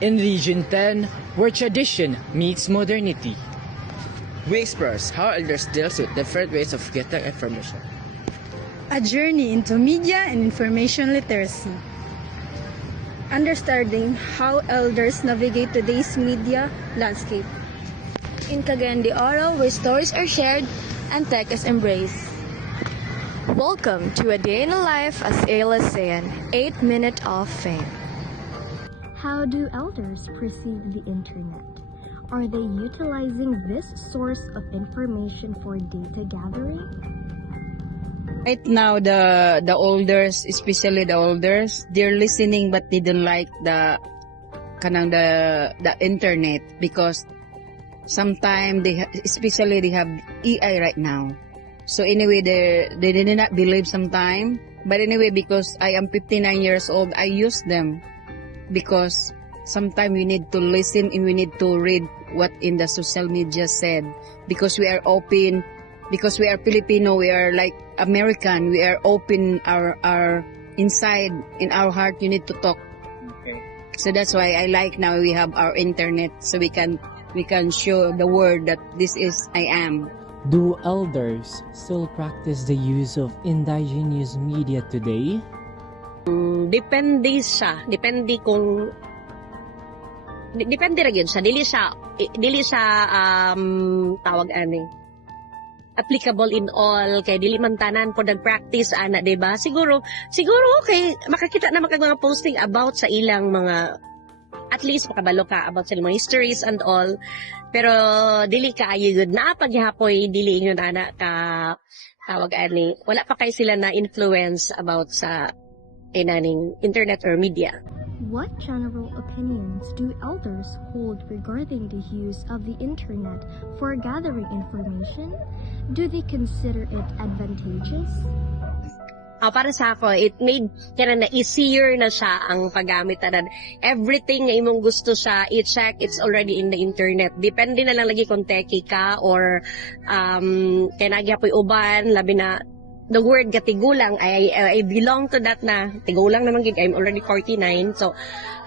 In Region 10, where tradition meets modernity. We explore how elders deal with different ways of getting information. A journey into media and information literacy. Understanding how elders navigate today's media landscape. In Cagayan de Oro, where stories are shared and tech is embraced. Welcome to A Day in the Life as Ayla Sayan, 8 Minute of Fame. How do elders perceive the internet? Are they utilizing this source of information for data gathering? Right now, the elders, especially the elders, they're listening but they don't like the internet because sometimes especially they have AI right now. So anyway, they did not believe sometimes. But anyway, because I am 59 years old, I use them because sometimes we need to listen and we need to read what in the social media said because we are open. Because we are Filipino, we are like American, we are open our inside, in our heart, you need to talk. Okay. So that's why I like now we have our internet so we can show the world that this is I am. Do elders still practice the use of indigenous media today? Depende siya. Depende kung depende ra gyud siya. Dili siya tawag ani applicable in all kay dili man tanan po nag-practice ana, diba? Siguro kay makakita na mga posting about sa ilang mga at least makabalo ka about sa mga histories and all, pero dili ka ayud na paghapoy dili ingon ana ka tawag ani wala pa kay sila na influence about sa inaning internet or media. What general opinions do elders hold regarding the use of the internet for gathering information? Do they consider it advantageous? Para sa ako, it made kaya na easier na siya ang paggamit na everything na imong gusto siya i-check, it's already in the internet. Depende na lang lagi kung techie ka or kaya nagyapoy uban, labi na the word katigulang, I belong to that na. Tigulang naman gig, I'm already 49. So,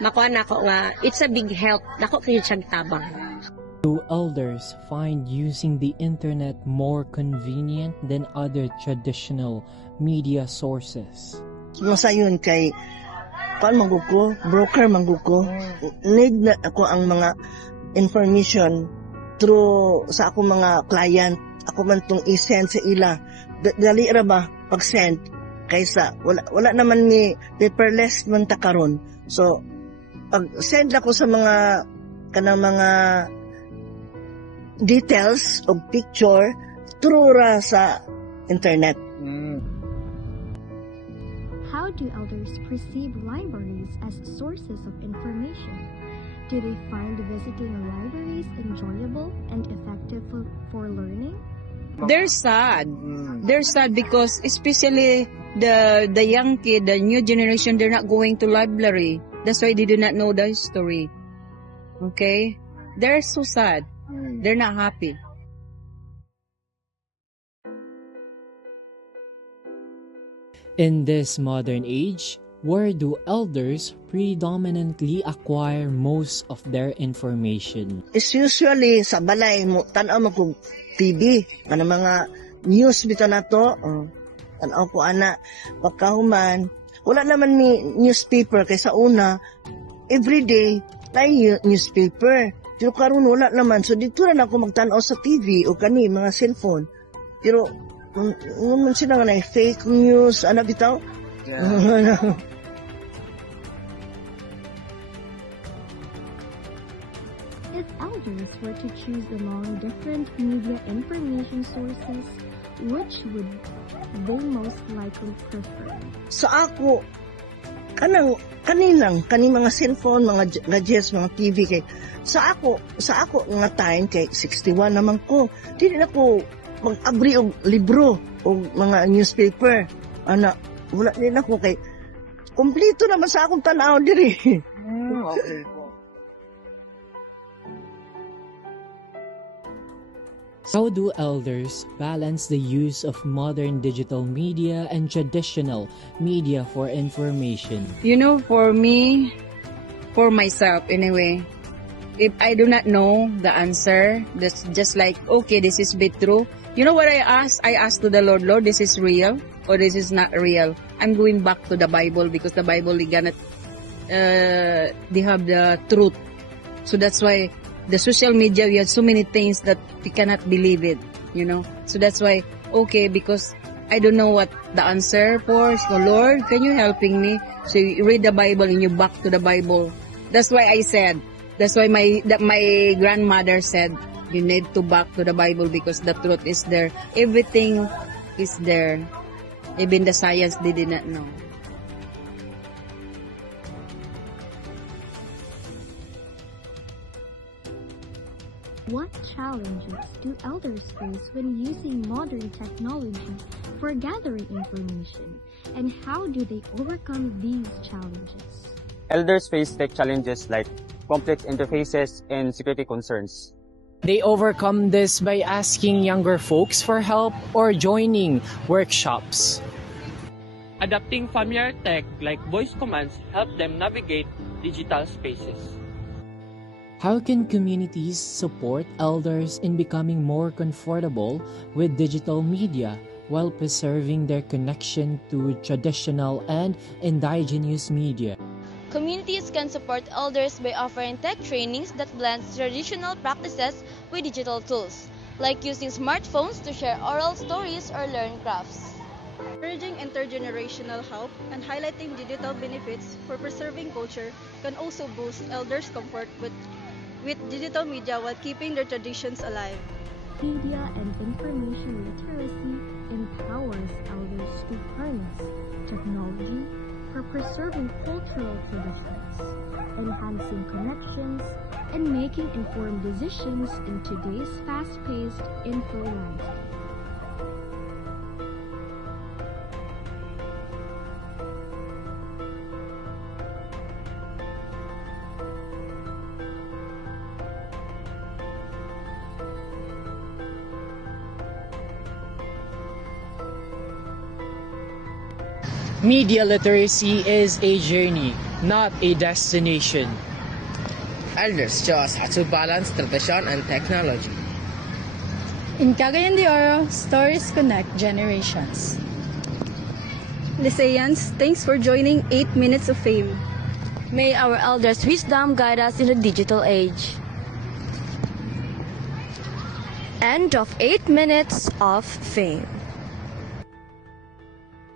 makuha na ako nga, it's a big help. Nako kayo siyang tabang. Do elders find using the internet more convenient than other traditional media sources? Masayon kay, paano mangguko, broker mangguko, need na ako ang mga information through sa ako mga client, ako man tong i-send sa ila. Dali ra ba pag-send kaysa wala naman ni paperless man ta karon. So pag send ako sa mga kanang mga details of picture through ra sa internet. How do elders perceive libraries as sources of information? Do they find visiting libraries enjoyable and effective for learning? They're sad. They're sad because especially the young kid, the new generation, they're not going to library. That's why they do not know the history. Okay? They're so sad. They're not happy. In this modern age, where do elders predominantly acquire most of their information? It's usually sa balay mo tan-aw mo kog TV, kana mga news bitaw nato, tan-aw ko ana pagkahuman. Wala naman ni newspaper kay sa una everyday tayo newspaper. Pero karon wala naman, so dito ra na ako magtan-aw sa TV o kani mga cellphone. Pero man sila nga na fake news ana bitaw. Yeah. If elders were to choose among different media information sources, which would they most likely prefer? Sa ako, kanilang mga cellphone, mga gadgets, mga TV kay sa ako nga time kay 61 naman ko. Dili na ko mag-abri og libro o mga newspaper. Ana, wala din ako kay kompleto naman sa akong tanaw diri. Okay. How do elders balance the use of modern digital media and traditional media for information? You know, for me, for myself anyway. If I do not know the answer, that's just like, okay, this is be true. You know what I asked? I asked to the Lord, Lord, this is real or this is not real? I'm going back to the Bible because the Bible, they have the truth. So that's why the social media, we have so many things that we cannot believe it, you know. So that's why, okay, because I don't know what the answer for. So Lord, can you helping me? So you read the Bible and you back to the Bible. That's why I said, that's why my grandmother said, you need to back to the Bible because the truth is there. Everything is there. Even the science they did not know. What challenges do elders face when using modern technology for gathering information, and how do they overcome these challenges? Elders face tech challenges like complex interfaces and security concerns. They overcome this by asking younger folks for help or joining workshops. Adapting familiar tech like voice commands help them navigate digital spaces. How can communities support elders in becoming more comfortable with digital media while preserving their connection to traditional and indigenous media? Communities can support elders by offering tech trainings that blends traditional practices with digital tools, like using smartphones to share oral stories or learn crafts. Encouraging intergenerational help and highlighting digital benefits for preserving culture can also boost elders' comfort with digital media while keeping their traditions alive. Media and information literacy empowers elders to harness technology for preserving cultural traditions, enhancing connections, and making informed decisions in today's fast-paced info landscape. Media literacy is a journey, not a destination. Elders show us how to balance tradition and technology. In Cagayan de Oro, stories connect generations. Liceans, thanks for joining 8 Minutes of Fame. May our elders' wisdom guide us in the digital age. End of 8 Minutes of Fame.